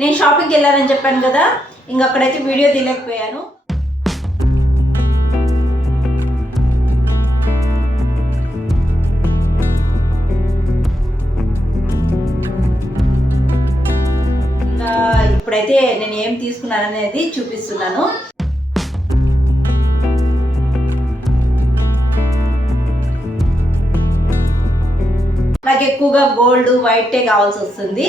నేను షాపింగ్కి వెళ్ళానని చెప్పాను కదా, ఇంకా అక్కడైతే వీడియో తీయలేకపోయాను. ఇంకా ఇప్పుడైతే నేను ఏం తీసుకున్నాను అనేది చూపిస్తున్నాను. నాకు ఎక్కువగా గోల్డ్ వైటే కావాల్సి వస్తుంది.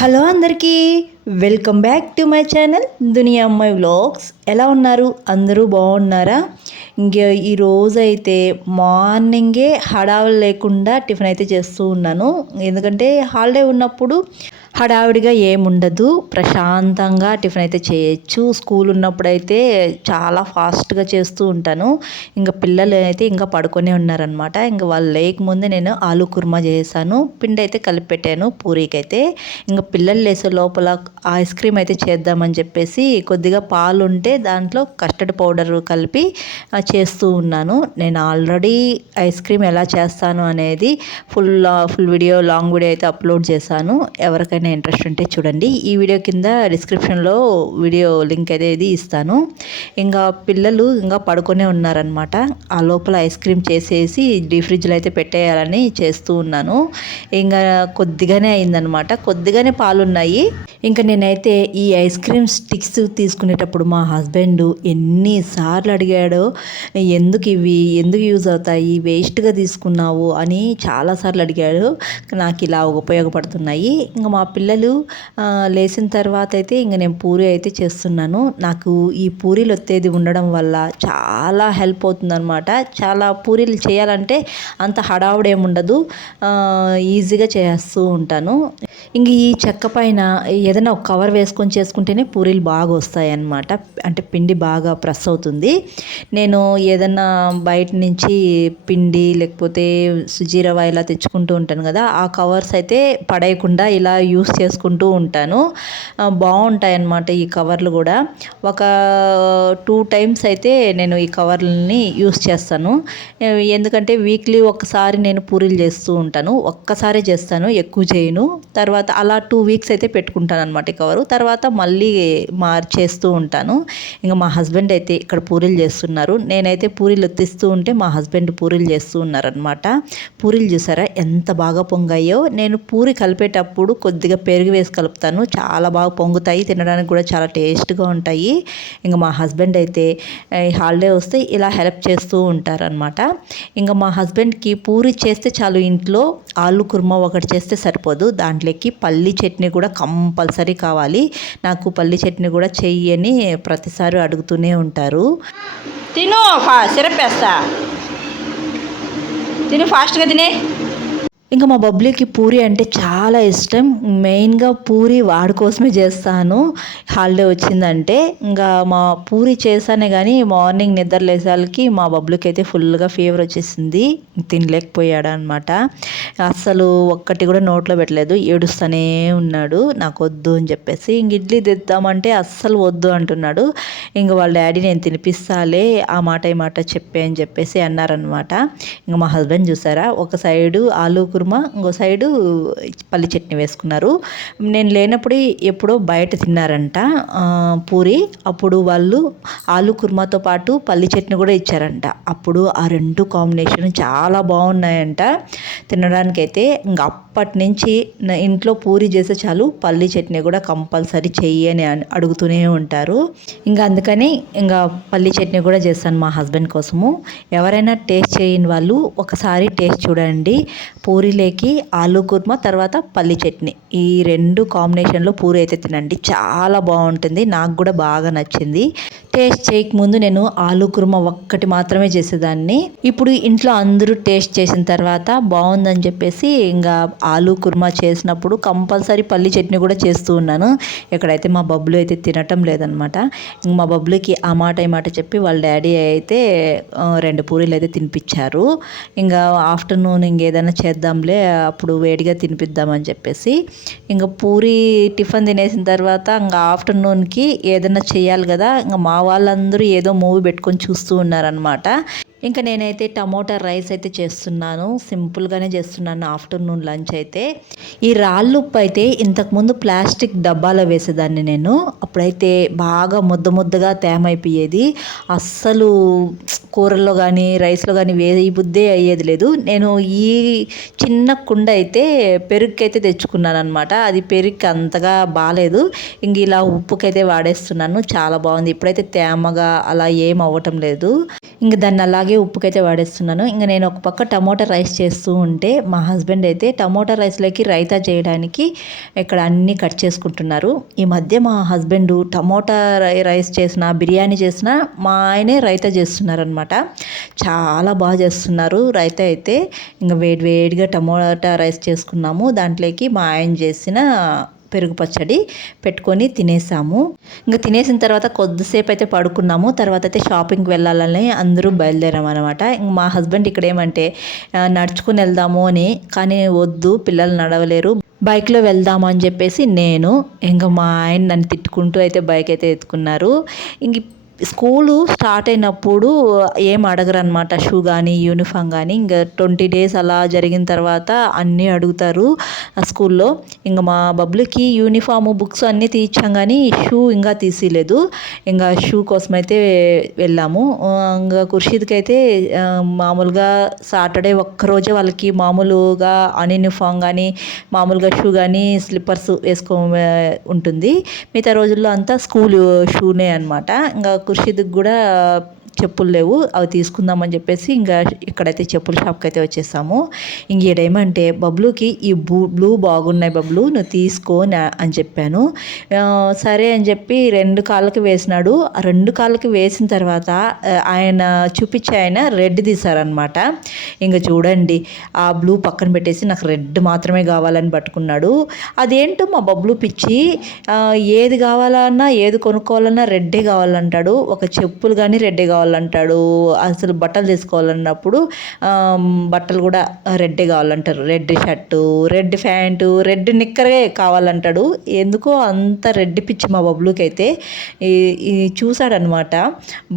హలో అందరికీ, welcome back to my channel Duniya Ammayi vlogs. ఎలా ఉన్నారు? అందరూ బాగున్నారా? ఇంకా ఈరోజు అయితే మార్నింగే హడావులు లేకుండా టిఫిన్ అయితే చేస్తూ ఉన్నాను. ఎందుకంటే హాలిడే ఉన్నప్పుడు హడావిడిగా ఏముండదు, ప్రశాంతంగా టిఫిన్ అయితే చేయొచ్చు. స్కూల్ ఉన్నప్పుడు అయితే చాలా ఫాస్ట్గా చేస్తూ ఉంటాను. ఇంకా పిల్లలు అయితే ఇంకా పడుకొనే ఉన్నారనమాట. ఇంకా వాళ్ళు లేకముందే నేను ఆలు కుర్మా చేశాను. పిండి అయితే కలిపి పెట్టాను పూరీకి అయితే. ఇంకా పిల్లలు లేసే లోపల ఐస్ క్రీమ్ అయితే చేద్దామని చెప్పేసి కొద్దిగా పాలు ఉంటే దాంట్లో కస్టర్డ్ పౌడర్ కలిపి చేస్తూ ఉన్నాను. నేను ఆల్రెడీ ఐస్ క్రీమ్ ఎలా చేస్తాను అనేది ఫుల్ వీడియో, లాంగ్ వీడియో అయితే అప్లోడ్ చేశాను. ఎవరికైనా ఇంట్రెస్ట్ ఉంటే చూడండి. ఈ వీడియో కింద డిస్క్రిప్షన్లో వీడియో లింక్ అనేది ఇస్తాను. ఇంకా పిల్లలు ఇంకా పడుకొనే ఉన్నారనమాట. ఆ లోపల ఐస్ క్రీమ్ చేసేసి డీప్ ఫ్రిడ్జ్లో అయితే పెట్టేయాలని చేస్తూ ఉన్నాను. ఇంకా కొద్దిగానే అయిందనమాట, కొద్దిగానే పాలు ఉన్నాయి. ఇంకా నేనైతే ఈ ఐస్ క్రీమ్ స్టిక్స్ తీసుకునేటప్పుడు మా హస్బెండ్ ఎన్నిసార్లు అడిగాడో, ఎందుకు యూజ్ అవుతాయి, వేస్ట్గా తీసుకున్నావు అని చాలాసార్లు అడిగాడు. నాకు ఇలా ఉపయోగపడుతున్నాయి. ఇంకా మా పిల్లలు లేచిన తర్వాత అయితే ఇంకా నేను పూరి అయితే చేస్తున్నాను. నాకు ఈ పూరీలు వచ్చేది ఉండడం వల్ల చాలా హెల్ప్ అవుతుందన్నమాట. చాలా పూరీలు చేయాలంటే అంత హడావుడేముండదు, ఈజీగా చేస్తూ ఉంటాను. ఇంక ఈ చెక్క పైన ఏదైనా ఒక కవర్ వేసుకొని చేసుకుంటేనే పూరీలు బాగా వస్తాయి అన్నమాట. అంటే పిండి బాగా ప్రెస్ అవుతుంది. నేను ఏదన్నా బయట నుంచి పిండి లేకపోతే సుజీ రవ్వ ఇలా తెచ్చుకుంటూ ఉంటాను కదా, ఆ కవర్స్ అయితే పడేయకుండా ఇలా యూస్ చేసుకుంటూ ఉంటాను. బాగుంటాయి అన్నమాట ఈ కవర్లు కూడా. ఒక 2 times అయితే నేను ఈ కవర్లని యూస్ చేస్తాను. ఎందుకంటే వీక్లీ ఒకసారి నేను పూరీలు చేస్తూ ఉంటాను. ఒక్కసారే చేస్తాను, ఎక్కువ చేయను. తర్వాత అలా 2 weeks అయితే పెట్టుకుంటాను అనమాట ఈ కవరు. తర్వాత మళ్ళీ మార్చేస్తూ ఉంటాను. ఇంకా మా హస్బెండ్ అయితే ఇక్కడ పూరీలు చేస్తున్నారు. నేనైతే పూరీలు ఎత్తిస్తూ ఉంటే మా హస్బెండ్ పూరీలు చేస్తూ ఉన్నారనమాట. పూరీలు చూసారా ఎంత బాగా పొంగాయో. నేను పూరి కలిపేటప్పుడు కొద్దిగా పెరుగు వేసి కలుపుతాను, చాలా బాగా పొంగుతాయి. తినడానికి కూడా చాలా టేస్ట్గా ఉంటాయి. ఇంకా మా హస్బెండ్ అయితే హాలిడే వస్తే ఇలా హెల్ప్ చేస్తూ ఉంటారనమాట. ఇంకా మా హస్బెండ్కి పూరి చేస్తే చాలు, ఇంట్లో ఆలు కుర్మా ఒకటి చేస్తే సరిపోదు, దాంట్లోకి పల్లి చట్నీ కూడా కంపల్సరీ కావాలి. నాకు పల్లి చట్నీ కూడా చెయ్యని ప్రతిసారి అడుగుతూనే ఉంటారు. తిను సిరప్ వేస్తా, తిను ఫాస్ట్గా తినే. ఇంకా మా బబ్లీకి పూరి అంటే చాలా ఇష్టం. మెయిన్గా పూరి వాడి కోసమే చేస్తాను హాలిడే వచ్చిందంటే. ఇంకా మా పూరి చేశానే కానీ మార్నింగ్ నిద్ర లేసాలకి మా బబ్లీకి అయితే ఫుల్గా ఫీవర్ వచ్చేసింది, తినలేకపోయాడు అనమాట. అస్సలు ఒక్కటి కూడా నోట్లో పెట్టలేదు, ఏడుస్తూనే ఉన్నాడు నాకు వద్దు అని చెప్పేసి. ఇంక ఇడ్లీ తెద్దామంటే అస్సలు వద్దు అంటున్నాడు. ఇంక వాళ్ళ డాడీ నేను తినిపిస్తాలే, ఆ మాట ఈ మాట చెప్పే అని చెప్పేసి అన్నారనమాట. ఇంకా మా హస్బెండ్ చూసారా, ఒక సైడు ఆలు కుర్మా, ఇంకో సైడు పల్లి చట్నీ వేసుకున్నారు. నేను లేనప్పుడు ఎప్పుడో బయట తిన్నారంట పూరి. అప్పుడు వాళ్ళు ఆలు కుర్మాతో పాటు పల్లి చట్నీ కూడా ఇచ్చారంట. అప్పుడు ఆ 2 కాంబినేషన్ చాలా బాగున్నాయంట తినడానికైతే. ఇంకా అప్పటి నుంచి ఇంట్లో పూరి చేస్తే చాలు పల్లి చట్నీ కూడా కంపల్సరీ చెయ్యి అని అడుగుతూనే ఉంటారు. ఇంకా అందుకని ఇంకా పల్లి చట్నీ కూడా చేస్తాను మా హస్బెండ్ కోసము. ఎవరైనా టేస్ట్ చేయని వాళ్ళు ఒకసారి టేస్ట్ చూడండి. పూరీలోకి ఆలు కుర్మా తర్వాత పల్లి చట్నీ, ఈ 2 కాంబినేషన్లో పూరి అయితే తినండి, చాలా బాగుంటుంది. నాకు కూడా బాగా నచ్చింది. టేస్ట్ చేయకముందు నేను ఆలు కుర్మా ఒక్కటి మాత్రమే చేసేదాన్ని. ఇప్పుడు ఇంట్లో అందరూ టేస్ట్ చేసిన తర్వాత బాగుందని చెప్పేసి ఇంకా ఆలు కుర్మా చేసినప్పుడు కంపల్సరీ పల్లి చట్నీ కూడా చేస్తూ ఉన్నాను. ఎక్కడైతే మా బబ్లు అయితే తినటం లేదనమాట. ఇంక మా బబ్లుకి ఆ మాట ఈ మాట చెప్పి వాళ్ళ డాడీ అయితే 2 పూరీలు అయితే తినిపించారు. ఇంకా ఆఫ్టర్నూన్ ఇంకేదైనా చేద్దాంలే, అప్పుడు వేడిగా తినిపిద్దామని చెప్పేసి. ఇంకా పూరి టిఫిన్ తినేసిన తర్వాత ఇంకా ఆఫ్టర్నూన్కి ఏదైనా చేయాలి కదా. ఇంకా మా వాళ్ళందరూ ఏదో మూవీ పెట్టుకొని చూస్తూ ఉన్నారనమాట. ఇంకా నేనైతే టమోటా రైస్ అయితే చేస్తున్నాను. సింపుల్గానే చేస్తున్నాను ఆఫ్టర్నూన్ లంచ్ అయితే. ఈ రాళ్ళుప్పు అయితే ఇంతకుముందు ప్లాస్టిక్ డబ్బాలో వేసేదాన్ని నేను. అప్పుడైతే బాగా ముద్ద ముద్దగా తేమైపోయేది. అస్సలు కూరల్లో కానీ రైస్లో కానీ వేయి బుద్దే అయ్యేది లేదు. నేను ఈ చిన్న కుండ అయితే పెరుగుకైతే తెచ్చుకున్నాను అనమాట. అది పెరుగు అంతగా బాగాలేదు. ఇంక ఇలా ఉప్పుకైతే వాడేస్తున్నాను. చాలా బాగుంది. ఇప్పుడైతే తేమగా అలా ఏం అవ్వటం లేదు. ఇంక దాన్ని అలాగే ఉప్పుకైతే వాడేస్తున్నాను. ఇంకా నేను ఒక పక్క టమోటా రైస్ చేస్తూ ఉంటే మా హస్బెండ్ అయితే టమోటా రైస్లోకి రైతా చేయడానికి ఇక్కడ అన్నీ కట్ చేసుకుంటున్నారు. ఈ మధ్య మా హస్బెండ్ టమోటా రైస్ చేసిన బిర్యానీ చేసిన మా ఆయనే రైతా చేస్తున్నారనమాట. చాలా బాగా చేస్తున్నారు రైతా అయితే. ఇంకా వేడిగా టమోటా రైస్ చేసుకున్నాము. దాంట్లోకి మా ఆయన చేసిన పెరుగు పచ్చడి పెట్టుకొని తినేసాము. ఇంకా తినేసిన తర్వాత కొద్దిసేపు అయితే పడుకున్నాము. తర్వాత అయితే షాపింగ్కి వెళ్ళాలని అందరూ బయలుదేరాము అనమాట. ఇంక మా హస్బెండ్ ఇక్కడ ఏమంటే నడుచుకుని వెళ్దాము అని, కానీ వద్దు పిల్లలు నడవలేరు, బైక్లో వెళ్దాము అని చెప్పేసి నేను, ఇంకా మా ఆయన నన్ను తిట్టుకుంటూ అయితే బైక్ అయితే ఎత్తుకున్నారు. ఇంక స్కూలు స్టార్ట్ అయినప్పుడు ఏం అడగరు అనమాట. షూ కానీ యూనిఫామ్ కానీ. ఇంకా 20 డేస్ అలా జరిగిన తర్వాత అన్నీ అడుగుతారు స్కూల్లో. ఇంకా మా బబ్లుకి యూనిఫాము బుక్స్ అన్నీ తీర్చాం కానీ షూ ఇంకా తీసిలేదు. ఇంకా షూ కోసం అయితే వెళ్ళాము. ఇంకా ఖుర్షీద్కి అయితే మామూలుగా సాటర్డే ఒక్కరోజే వాళ్ళకి మామూలుగా యూనిఫామ్ కానీ మామూలుగా షూ కానీ స్లిప్పర్స్ వేసుకో ఉంటుంది. మిగతా రోజుల్లో అంతా స్కూల్ షూనే అనమాట. ఇంకా ఖుర్షీద్కి కూడా చెప్పులు లేవు, అవి తీసుకుందామని చెప్పేసి ఇంకా ఇక్కడైతే చెప్పుల షాప్కి అయితే వచ్చేసాము. ఇంక ఈడేమంటే బబ్లుకి ఈ బ్లూ బాగున్నాయి బబ్లు, నువ్వు తీసుకో అని చెప్పాను. సరే అని చెప్పి 2 కాళ్ళకి వేసినాడు. ఆ 2 కాళ్ళకి వేసిన తర్వాత ఆయన చూపించి ఆయన రెడ్ తీశారనమాట. ఇంకా చూడండి, ఆ బ్లూ పక్కన పెట్టేసి నాకు రెడ్ మాత్రమే కావాలని పట్టుకున్నాడు. అదేంటో మా బబ్లు పిచ్చి, ఏది కావాలన్నా ఏది కొనుక్కోవాలన్నా రెడ్డే కావాలంటాడు. ఒక చెప్పులు కానీ రెడ్డే కావాలంటాడు. అసలు బట్టలు తీసుకోవాలన్నప్పుడు బట్టలు కూడా రెడ్డే కావాలంటారు. Red shirt, red pant, red నిక్కరే కావాలంటాడు. ఎందుకో అంత రెడ్ పిచ్చి మా బబ్లుకి అయితే. చూసాడనమాట,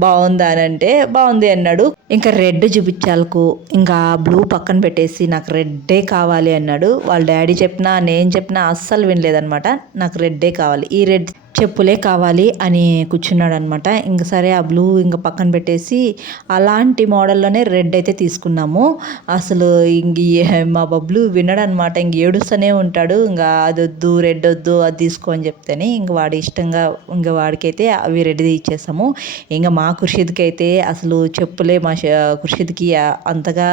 బాగుందా అని అంటే బాగుంది అన్నాడు. ఇంకా రెడ్ చూపించాలకు ఇంకా బ్లూ పక్కన పెట్టేసి నాకు రెడ్డే కావాలి అన్నాడు. వాళ్ళ డాడీ చెప్పినా నేను చెప్పినా అస్సలు వినలేదనమాట. నాకు రెడ్డే కావాలి, ఈ రెడ్ చెప్పులే కావాలి అని కూర్చున్నాడు అనమాట. ఇంక సరే ఆ బ్లూ ఇంకా పక్కన పెట్టేసి అలాంటి మోడల్లోనే రెడ్ అయితే తీసుకున్నాము. అసలు ఇంక మా బబ్లు వినడనమాట. ఇంక ఏడుస్తూనే ఉంటాడు. ఇంకా అది వద్దు, రెడ్ వద్దు, అది తీసుకో అని చెప్తేనే ఇంక వాడి ఇష్టంగా ఇంకా వాడికైతే అవి రెడ్ ఇచ్చేసాము. ఇంకా మా ఖుర్షీద్కి అయితే అసలు చెప్పులే మా ఖుర్షీద్కి అంతగా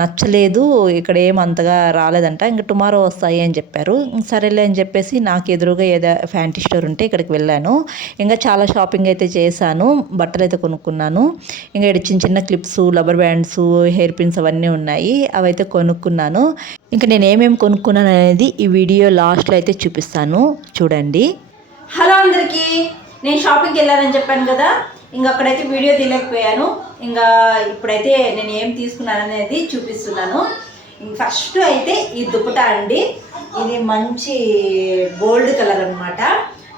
నచ్చలేదు. ఇక్కడ ఏం అంతగా రాలేదంట. ఇంకా టుమారో వస్తాయి అని చెప్పారు. సరేలే అని చెప్పేసి నాకు ఎదురుగా ఏదో ఫ్యాంటీ స్టోర్ ఉంటే ఇక్కడికి వెళ్ళాను. ఇంకా చాలా షాపింగ్ అయితే చేశాను. బట్టలు అయితే కొనుక్కున్నాను. ఇంకా ఇక్కడ చిన్న clips, rubber bands, hair pins అవన్నీ ఉన్నాయి. అవైతే కొనుక్కున్నాను. ఇంకా నేను ఏమేమి కొనుక్కున్నాను అనేది ఈ వీడియో లాస్ట్లో అయితే చూపిస్తాను, చూడండి. హలో అందరికీ, నేను షాపింగ్కి వెళ్ళానని చెప్పాను కదా. ఇంకా అక్కడైతే వీడియో తీయలేకపోయాను. ఇంకా ఇప్పుడైతే నేను ఏం తీసుకున్నాను అనేది చూపిస్తున్నాను. ఫస్ట్ అయితే ఈ దుపట్టా అండి. ఇది మంచి గోల్డ్ కలర్ అనమాట.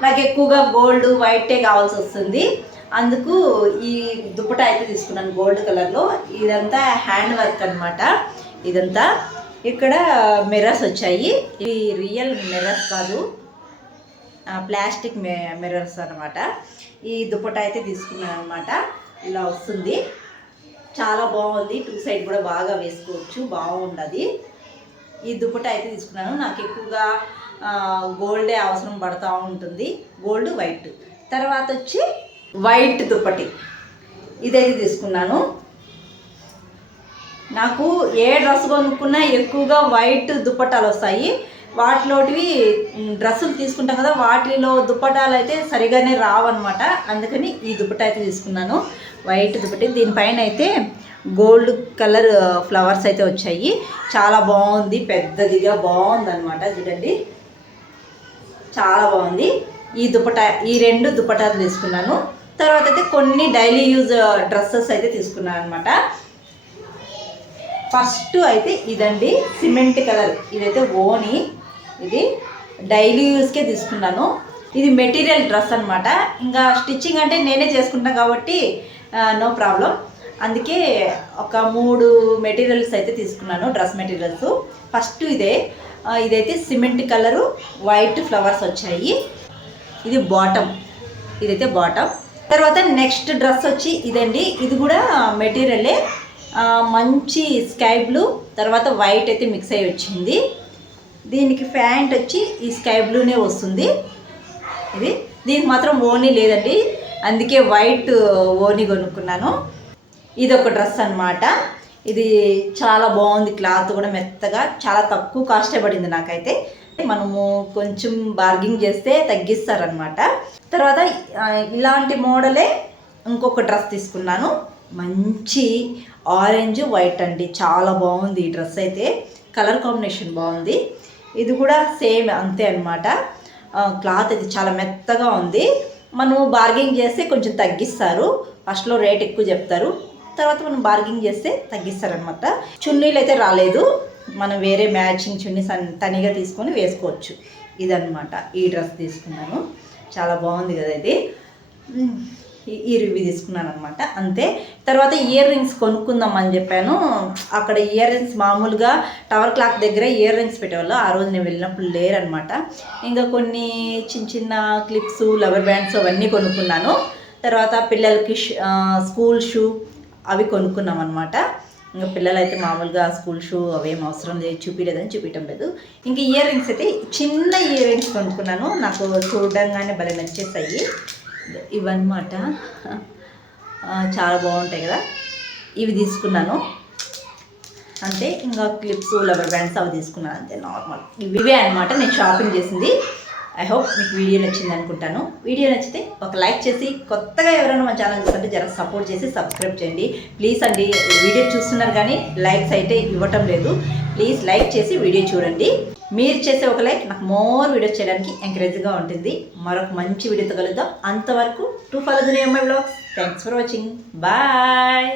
నాకు ఎక్కువగా గోల్డ్ వైటే కావాల్సి వస్తుంది. అందుకు ఈ దుపట్టా అయితే తీసుకున్నాను గోల్డ్ కలర్లో. ఇదంతా హ్యాండ్ వర్క్ అనమాట. ఇదంతా ఇక్కడ మిర్రర్స్ వచ్చాయి. ఇవి రియల్ మిర్రర్స్ కాదు, ప్లాస్టిక్ మిర్రర్స్ అనమాట. ఈ దుపట్టా అయితే తీసుకున్నాను అనమాట. ఇలా వస్తుంది, చాలా బాగుంది. 2 సైడ్ కూడా బాగా వేసుకోవచ్చు, బాగుంటుంది. ఈ దుపట్టా అయితే తీసుకున్నాను. నాకు ఎక్కువగా గోల్డే అవసరం పడుతూ ఉంటుంది, గోల్డ్ వైట్. తర్వాత వచ్చి వైట్ దుప్పటి ఇదైతే తీసుకున్నాను. నాకు ఏ డ్రెస్ కొనుక్కున్నా ఎక్కువగా వైట్ దుప్పటాలు వస్తాయి. వాటిలోటివి డ్రెస్సులు తీసుకుంటాం కదా, వాటిలో దుప్పటాలు అయితే సరిగానే రావన్నమాట. అందుకని ఈ దుప్పటా అయితే తీసుకున్నాను, వైట్ దుప్పటి. దీనిపైన అయితే గోల్డ్ కలర్ ఫ్లవర్స్ అయితే వచ్చాయి. చాలా బాగుంది, పెద్దదిగా బాగుంది అనమాట. చూడండి, చాలా బాగుంది. ఈ దుపట్టా, ఈ 2 దుపట్టాలు తీసుకున్నాను. తర్వాత అయితే కొన్ని డైలీ యూజ్ డ్రెస్సెస్ అయితే తీసుకున్నాను అనమాట. ఫస్ట్ అయితే ఇదండి, సిమెంట్ కలర్. ఇదైతే ఓని, ఇది డైలీ యూజ్కే తీసుకున్నాను. ఇది మెటీరియల్ డ్రెస్ అనమాట. ఇంకా స్టిచ్చింగ్ అంటే నేనే చేసుకుంటాను కాబట్టి నో ప్రాబ్లం. అందుకే ఒక 3 మెటీరియల్స్ అయితే తీసుకున్నాను, డ్రెస్ మెటీరియల్స్. ఫస్ట్ ఇదైతే సిమెంట్ కలరు వైట్ ఫ్లవర్స్ వచ్చాయి. ఇది బాటమ్, ఇదైతే బాటమ్. తర్వాత నెక్స్ట్ డ్రెస్ వచ్చి ఇదండి. ఇది కూడా మెటీరియలే, మంచి స్కై బ్లూ తర్వాత వైట్ అయితే మిక్స్ అయ్యి వచ్చింది. దీనికి ప్యాంట్ వచ్చి ఈ స్కై బ్లూనే వస్తుంది. దీనికి మాత్రం ఓనీ లేదండి, అందుకే వైట్ ఓనీ కొనుక్కున్నాను. ఇది ఒక డ్రెస్ అనమాట. ఇది చాలా బాగుంది, క్లాత్ కూడా మెత్తగా, చాలా తక్కువ కాస్టే పడింది నాకైతే. మనము కొంచెం బార్గింగ్ చేస్తే తగ్గిస్తారనమాట. తర్వాత ఇలాంటి మోడలే ఇంకొక డ్రెస్ తీసుకున్నాను, మంచి ఆరెంజ్ వైట్ అండి. చాలా బాగుంది ఈ డ్రెస్ అయితే, కలర్ కాంబినేషన్ బాగుంది. ఇది కూడా సేమ్ అంతే అనమాట. క్లాత్ అయితే చాలా మెత్తగా ఉంది. మనము బార్గింగ్ చేస్తే కొంచెం తగ్గిస్తారు. ఫస్ట్లో రేట్ ఎక్కువ చెప్తారు, తర్వాత మనం బార్గింగ్ చేస్తే తగ్గిస్తారనమాట. చున్నీలు అయితే రాలేదు, మనం వేరే మ్యాచింగ్ చున్నీ తనిగా తీసుకొని వేసుకోవచ్చు. ఇదనమాట ఈ డ్రెస్ తీసుకున్నాను, చాలా బాగుంది కదా ఇది. ఈ రివ్యూ తీసుకున్నాను అనమాట, అంతే. తర్వాత ఇయర్ రింగ్స్ కొనుక్కుందాం అని చెప్పాను. అక్కడ ఇయర్ రింగ్స్ మామూలుగా టవర్ క్లాక్ దగ్గర ఇయర్ రింగ్స్ పెట్టేవాళ్ళు, ఆ రోజు నేను వెళ్ళినప్పుడు లేరనమాట. ఇంకా కొన్ని చిన్న చిన్న క్లిప్స్, లవర్ బ్యాండ్స్ అవన్నీ కొనుక్కున్నాను. తర్వాత పిల్లలకి స్కూల్ షూ అవి కొనుక్కున్నాం అనమాట. ఇంకా పిల్లలు అయితే మామూలుగా స్కూల్ షూ అవేం అవసరం లేదు, చూపించడం లేదు. ఇంకా ఇయర్ రింగ్స్ అయితే చిన్న ఇయర్ రింగ్స్ కొనుక్కున్నాను, నాకు చూడడంగానే భలే నచ్చేసాయి. ఇవన్నమాట, చాలా బాగుంటాయి కదా, ఇవి తీసుకున్నాను అంతే. ఇంకా క్లిప్స్, లవర్ బ్యాండ్స్ అవి తీసుకున్నాను అంతే, నార్మల్. ఇవే అనమాట నేను షాపింగ్ చేసింది. ఐ హోప్ మీకు వీడియో నచ్చింది అనుకుంటాను. వీడియో నచ్చితే ఒక లైక్ చేసి, కొత్తగా ఎవరైనా మన ఛానల్ చూస్తుంటే జర సపోర్ట్ చేసి సబ్స్క్రైబ్ చేయండి ప్లీజ్ అండి. వీడియో చూస్తున్నారు కానీ లైక్స్ అయితే ఇవ్వటం లేదు, ప్లీజ్ లైక్ చేసి వీడియో చూడండి. మీరు చేసే ఒక లైక్ నాకు మోర్ వీడియోస్ చేయడానికి ఎంకరేజ్గా ఉంటుంది. మరొక మంచి వీడియోతో కలుద్దాం. అంతవరకు to follow Duniya Ammayi vlogs. Thanks for watching, bye.